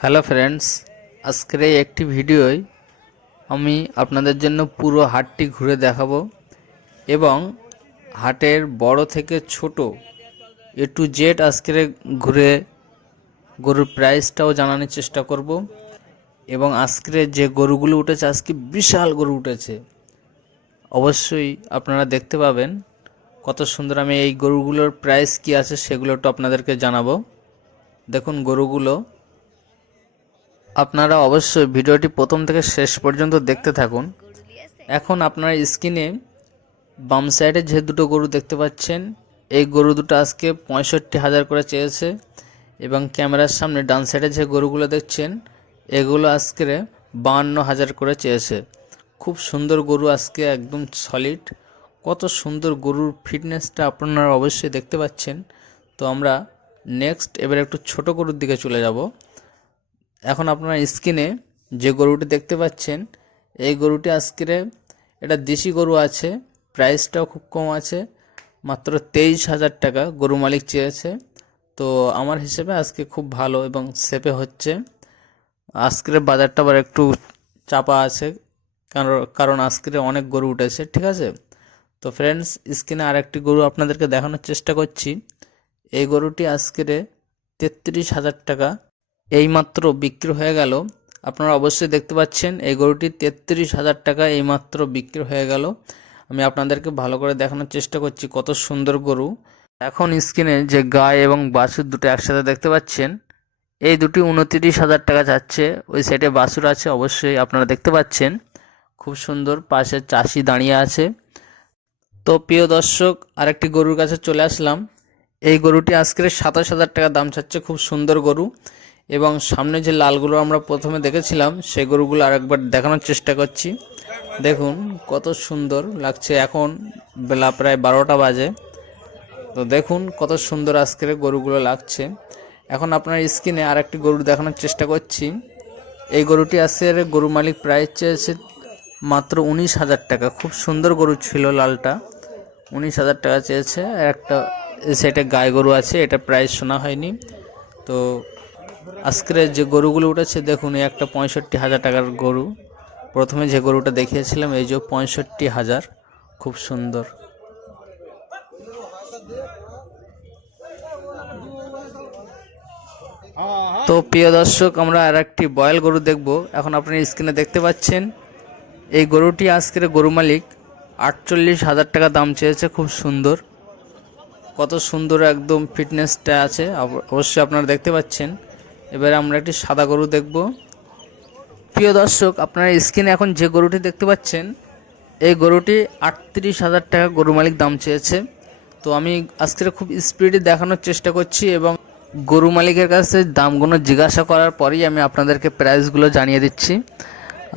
Hello friends আজকের এই একটি ভিডিওয় আমি আপনাদের জন্য পুরো হাটটি ঘুরে দেখাবো এবং হাটের বড় থেকে ছোট এ টু জেড আজকের ঘুরে গরুর প্রাইসটাও জানানোর চেষ্টা করব এবং আজকের যে গরুগুলো উঠেছে, আজকে বিশাল গরু উঠেছে। অবশ্যই আপনারা দেখতে পাবেন কত সুন্দর আমি এই গরুগুলোর প্রাইস কি আছে সেগুলো একটু আপনাদেরকে জানাব। দেখুন গরুগুলো। আপনারা অবশ্যই ভিডিওটি প্রথম থেকে শেষ পর্যন্ত দেখতে থাকুন। এখন আপনার স্ক্রিনে বাম সাইডে যে দুটো গরু দেখতে পাচ্ছেন, এই গরু দুটো আজকে পঁয়ষট্টি হাজার করে চেয়েছে এবং ক্যামেরার সামনে ডান সাইডে যে গরুগুলো দেখছেন, এগুলো আজকে বাহান্ন হাজার করে চেয়েছে। খুব সুন্দর গরু আজকে একদম সলিড কত সুন্দর গরুর ফিটনেসটা আপনারা অবশ্যই দেখতে পাচ্ছেন। তো আমরা নেক্সট এবার একটু ছোট গরুর দিকে চলে যাব। এখন আপনারা স্ক্রিনে যে গরুটি দেখতে পাচ্ছেন, এই গরুটি আজকের এটা দেশি গরু আছে প্রাইসটাও খুব কম আছে, মাত্র তেইশ হাজার টাকা গরু মালিক চেয়েছে। তো আমার হিসেবে আজকে খুব ভালো এবং সেপে হচ্ছে। আজকের বাজারটা আবার একটু চাপা আছে কারণ কারণ আজকের অনেক গরু উঠেছে, ঠিক আছে? তো ফ্রেন্ডস স্ক্রিনে আরেকটি গরু আপনাদেরকে দেখানোর চেষ্টা করছি। এই গরুটি আজকের তেত্রিশ হাজার টাকা। এইমাত্র বিক্রি হয়ে গেল। আপনারা অবশ্যই দেখতে পাচ্ছেন, এই গরুটি তেত্রিশ হাজার টাকা এইমাত্র বিক্রি হয়ে গেল। আমি আপনাদেরকে ভালো করে দেখানোর চেষ্টা করছি, কত সুন্দর গরু। এখন স্ক্রিনে যে গায়ে এবং বাছুর দুটো একসাথে দেখতে পাচ্ছেন, এই দুটি উনতিরিশ হাজার টাকা যাচ্ছে। ওই সাইডে বাছুর আছে, অবশ্যই আপনারা দেখতে পাচ্ছেন। খুব সুন্দর পাশে চাষি দাঁড়িয়ে আছে। তো প্রিয় দর্শক, আরেকটি গরুর কাছে চলে আসলাম। এই গরুটি আজকের সাতাশ হাজার টাকা দাম চাচ্ছে, খুব সুন্দর গরু। এবং সামনে যে লালগুলো আমরা প্রথমে দেখেছিলাম, সেই গরুগুলো আরেকবার দেখানোর চেষ্টা করছি। দেখুন, কত সুন্দর লাগছে। এখন বেলা প্রায় বারোটা বাজে। তো দেখুন, কত সুন্দর আজকের গরুগুলো লাগছে। এখন আপনার স্ক্রিনে আরেকটি গরু দেখানোর চেষ্টা করছি। এই গরুটি আজকের গরু মালিক প্রাইস চেয়েছে মাত্র উনিশ হাজার টাকা। খুব সুন্দর গরু ছিল লালটা। উনিশ হাজার টাকা চেয়েছে। একটা সেটা গায়ে গরু আছে, এটা প্রাইস শোনা হয়নি। তো আজকের যে গরুগুলো উঠেছে, দেখুন একটা পঁয়ষট্টি হাজার টাকার গরু। প্রথমে যে গরুটা দেখিয়েছিলাম, এই যে পঁয়ষট্টি হাজার। খুব সুন্দর। তো প্রিয় দর্শক, আমরা আর একটি বয়েল গরু দেখব। এখন আপনার স্ক্রিনে দেখতে পাচ্ছেন। এই গরুটি আজকের গরু মালিক আটচল্লিশ হাজার টাকা দাম চেয়েছে, খুব সুন্দর। কত সুন্দর একদম ফিটনেসটা আছে। অবশ্যই আপনারা দেখতে পাচ্ছেন। এবারে আমরা একটি সাদা গরু দেখব। প্রিয় দর্শক, আপনারা স্ক্রিনে এখন যে গরুটি দেখতে পাচ্ছেন, এই গরুটি আটত্রিশ হাজার টাকা গরু মালিক দাম চেয়েছে। তো আমি আজকের খুব স্পিডে দেখানোর চেষ্টা করছি এবং গরু মালিকের কাছে দামগুলো জিজ্ঞাসা করার পরেই আমি আপনাদেরকে প্রাইসগুলো জানিয়ে দিচ্ছি।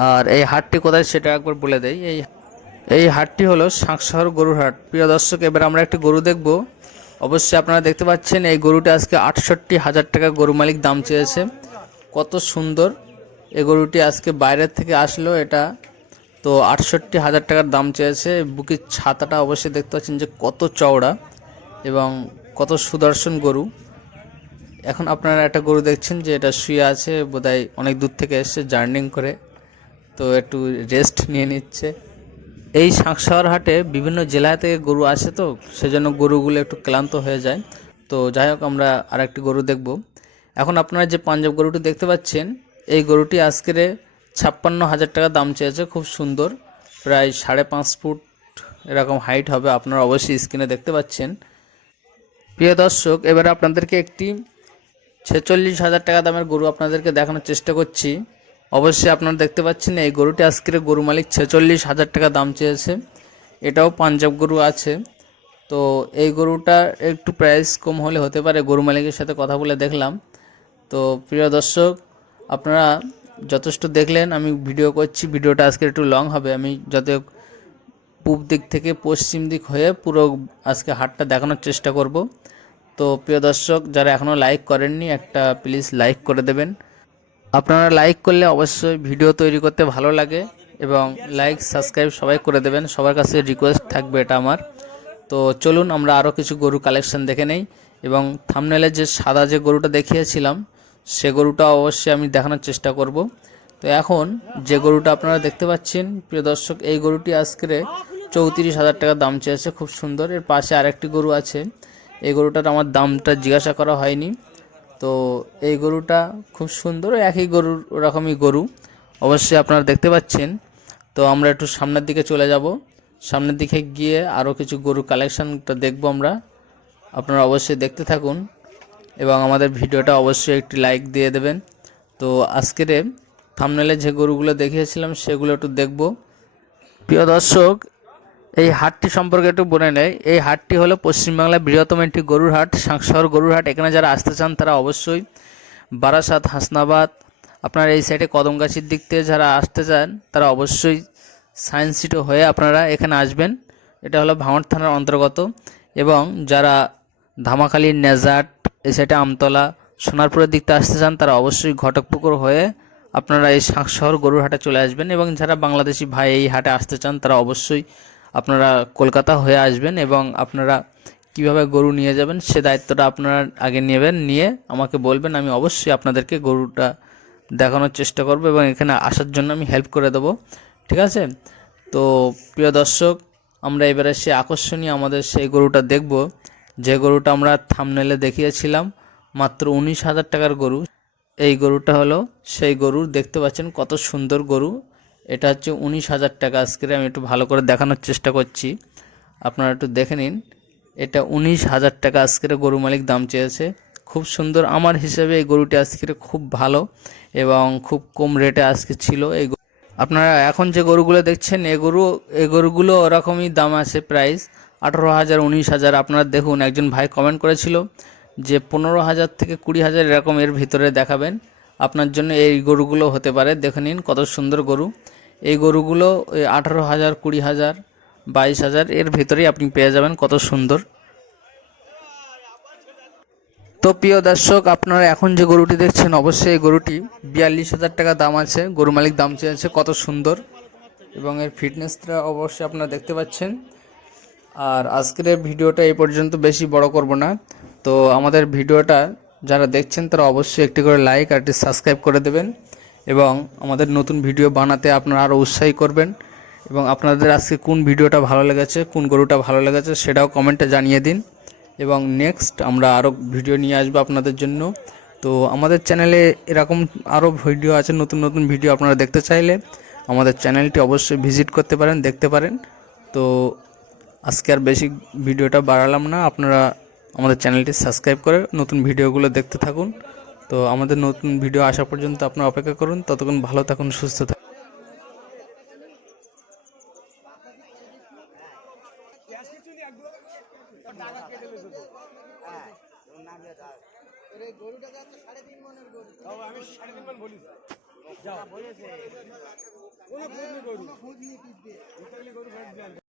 আর এই হাটটি কোথায় সেটা একবার বলে দেই। এই এই হাটটি হলো শাঁকশহর গরুর হাট। প্রিয় দর্শক, এবার আমরা একটি গরু দেখব। অবশ্যই আপনারা দেখতে পাচ্ছেন, এই গরুটি আজকে আটষট্টি হাজার টাকা গরু মালিক দাম চেয়েছে। কত সুন্দর এই গরুটি আজকে বাইরের থেকে আসলো এটা। তো আটষট্টি হাজার টাকার দাম চেয়েছে। বুকের ছাতাটা অবশ্যই দেখতে পাচ্ছেন যে কত চওড়া এবং কত সুদর্শন গরু। এখন আপনারা একটা গরু দেখছেন যে এটা শুয়ে আছে, বোধহয় অনেক দূর থেকে এসছে জার্নিং করে। তো একটু রেস্ট নিয়ে নিচ্ছে। এই শাঁকশাওয়ার হাটে বিভিন্ন জেলা থেকে গরু আসে তো, সেজন্য গরুগুলো একটু ক্লান্ত হয়ে যায়। তো যাই হোক, আমরা আরেকটি গরু দেখব। এখন আপনারা যে পাঞ্জাব গরুটি দেখতে পাচ্ছেন, এই গরুটি আজকের ছাপ্পান্ন হাজার টাকা দাম চেয়েছে, খুব সুন্দর। প্রায় সাড়ে পাঁচ ফুট এরকম হাইট হবে, আপনারা অবশ্যই স্ক্রিনে দেখতে পাচ্ছেন। প্রিয় দর্শক, এবারে আপনাদেরকে একটি ছেচল্লিশ হাজার টাকা দামের গরু আপনাদেরকে দেখানোর চেষ্টা করছি। অবশ্যই আপনারা দেখতে পাচ্ছেন এই গরুটি আজকের গরু মালিক ছেচল্লিশ হাজার টাকা দাম চেয়েছে। এটাও পাঞ্জাব গরু আছে। তো এই গরুটা একটু প্রাইস কম হলে হতে পারে, গরু মালিকের সাথে কথা বলে দেখলাম। তো প্রিয় দর্শক, আপনারা যথেষ্ট দেখলেন, আমি ভিডিও করছি, ভিডিওটা আজকে একটু লং হবে। আমি যত পূব দিক থেকে পশ্চিম দিক হয়ে পুরো আজকে হাটটা দেখানোর চেষ্টা করব। তো প্রিয় দর্শক, যারা এখনও লাইক করেননি, একটা প্লিজ লাইক করে দেবেন। আপনারা লাইক করলে অবশ্যই ভিডিও তৈরি করতে ভালো লাগে এবং লাইক সাবস্ক্রাইব সবাই করে দেবেন। সবার কাছে রিকোয়েস্ট থাকবে এটা আমার। তো চলুন, আমরা আরও কিছু গরু কালেকশন দেখে নেই এবং থামনেলে যে সাদা যে গরুটা দেখিয়েছিলাম, সে গরুটা অবশ্যই আমি দেখানোর চেষ্টা করব। তো এখন যে গরুটা আপনারা দেখতে পাচ্ছেন, প্রিয় দর্শক, এই গরুটি আজকে চৌত্রিশ হাজার টাকা দাম চেয়েছে, খুব সুন্দর। এর পাশে আরেকটি গরু আছে। এই গরুটার আমার দামটা জিজ্ঞাসা করা হয়নি। তো এই গরুটা খুব সুন্দর, একই গরুর ওরকমই গরু। অবশ্যই আপনারা দেখতে পাচ্ছেন। তো আমরা একটু সামনের দিকে চলে যাব। সামনের দিকে গিয়ে আরও কিছু গরু কালেকশনটা দেখব আমরা। আপনারা অবশ্যই দেখতে থাকুন এবং আমাদের ভিডিওটা অবশ্যই একটি লাইক দিয়ে দেবেন। তো আজকের থামনেলে যে গরুগুলো দেখিয়েছিলাম, সেগুলো একটু দেখব। প্রিয় দর্শক এই হাটটি সম্পর্কে একটু বলে নেয় এই হাটটি হলো পশ্চিমবাংলার বৃহত্তম একটি গরুর হাট শহর গরুর হাট। এখানে যারা আসতে চান তারা অবশ্যই বারাসাত, হাসনাবাদ, আপনার এই সাইডে কদমগাছির দিক থেকে যারা আসতে চান, তারা অবশ্যই সায়েন্স সিটি হয়ে আপনারা এখানে আসবেন। এটা হলো ভাঙড় থানার অন্তর্গত এবং যারা ধামাখালী, নেজাট, এই সাইডে আমতলা, সোনারপুরের দিক থেকে আসতে চান, তারা অবশ্যই ঘটকপুকুর হয়ে আপনারা এই শহর গরুর হাটে চলে আসবেন এবং যারা বাংলাদেশি ভাই এই হাটে আসতে চান, তারা অবশ্যই আপনারা কলকাতা হয়ে আসবেন এবং আপনারা কীভাবে গরু নিয়ে যাবেন সে দায়িত্বটা আপনারা আগে নেবেন, নিয়ে আমাকে বলবেন, আমি অবশ্যই আপনাদেরকে গরুটা দেখানোর চেষ্টা করব এবং এখানে আসার জন্য আমি হেল্প করে দেবো। ঠিক আছে? তো প্রিয় দর্শক, আমরা এবারে সে আকর্ষণীয় আমাদের সেই গরুটা দেখব। যে গরুটা আমরা থামনেলে দেখিয়েছিলাম, মাত্র উনিশ হাজার টাকার গরু। এই গরুটা হলো সেই গরুর, দেখতে পাচ্ছেন কত সুন্দর গরু। এটা হচ্ছে উনিশ হাজার টাকা আজকে আমি একটু ভালো করে দেখানোর চেষ্টা করছি। আপনারা একটু দেখে নিন, এটা উনিশ হাজার টাকা আজকের গরু মালিক দাম চেয়েছে। খুব সুন্দর আমার হিসেবে এই গরুটি আজকে খুব ভালো এবং খুব কম রেটে আজকে ছিল এই আপনারা এখন যে গরুগুলো দেখছেন, এ গরু, এ গরুগুলো ওরকমই দাম আছে প্রাইস। আঠারো হাজার, উনিশ হাজার, আপনারা দেখুন, একজন ভাই কমেন্ট করেছিল যে পনেরো হাজার থেকে কুড়ি হাজার এরকম এর ভিতরে দেখাবেন। আপনার জন্য এই গরুগুলো হতে পারে। দেখে নিন কত সুন্দর গরু। এই গরুগুলো আঠারো হাজার, কুড়ি হাজার, বাইশ হাজার, এর ভিতরেই আপনি পেয়ে যাবেন কত সুন্দর। তো প্রিয় দর্শক, আপনারা এখন যে গরুটি দেখছেন, অবশ্যই এই গরুটি বিয়াল্লিশ হাজার টাকা দাম আছে, গরু মালিক দাম চেয়েছে কত সুন্দর। এবং এর ফিটনেসটা অবশ্যই আপনারা দেখতে পাচ্ছেন। আর আজকের ভিডিওটা এই পর্যন্ত বেশি বড় করব না। তো আমাদের ভিডিওটা যারা দেখছেন, তারা অবশ্যই একটি করে লাইক আর একটি সাবস্ক্রাইব করে দেবেন এবং আমাদের নতুন ভিডিও বানাতে আপনারা আরও উৎসাহী করবেন। এবং আপনাদের আজকে কোন ভিডিওটা ভালো লেগেছে, কোন গরুটা ভালো লেগেছে সেটাও কমেন্টে জানিয়ে দিন। এবং নেক্সট আমরা আরও ভিডিও নিয়ে আসব আপনাদের জন্য। তো আমাদের চ্যানেলে এরকম আরও ভিডিও আছে, নতুন নতুন ভিডিও আপনারা দেখতে চাইলে আমাদের চ্যানেলটি অবশ্যই ভিজিট করতে পারেন, দেখতে পারেন। তো আজকে আর বেশি ভিডিওটা বাড়ালাম না, আপনারা আমাদের চ্যানেলটি সাবস্ক্রাইব করে নতুন ভিডিওগুলো দেখতে থাকুন। তো আমাদের নতুন ভিডিও আসা পর্যন্ত আপনারা অপেক্ষা করুন। ততক্ষণ ভালো থাকুন সুস্থ থাকুন। আমি সাড়ে তিন বলি যাও কোনো খোঁজ নেই গরু গরু